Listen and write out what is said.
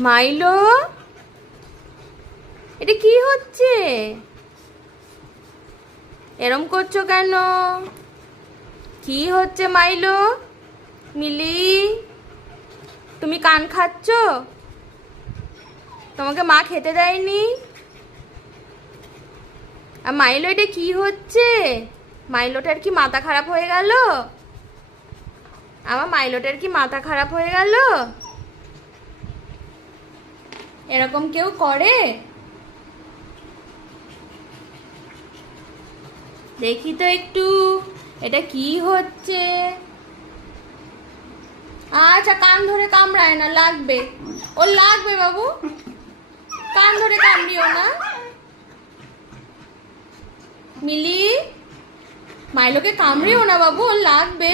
মাইলো, এটা কি হচ্ছে? এরম করছো কেন? কি হচ্ছে মাইলো? মিলি, তুমি কান খাচ্ছ? তোমাকে মা খেতে দেয়নি? আর মাইলো, এটা কি হচ্ছে? মাইলোটার কি মাথা খারাপ হয়ে গেল? আমার মাইলোটার কি মাথা খারাপ হয়ে গেল? এরকম কেউ করে? দেখি তো একটু, এটা কি হচ্ছে? আচ্ছা, কান ধরে কামড়ায় না, লাগবে। ও লাগবে বাবু, কান ধরে কামড়িও না। মিলি, মাইলোকে কামড়িও না বাবু, ওর লাগবে।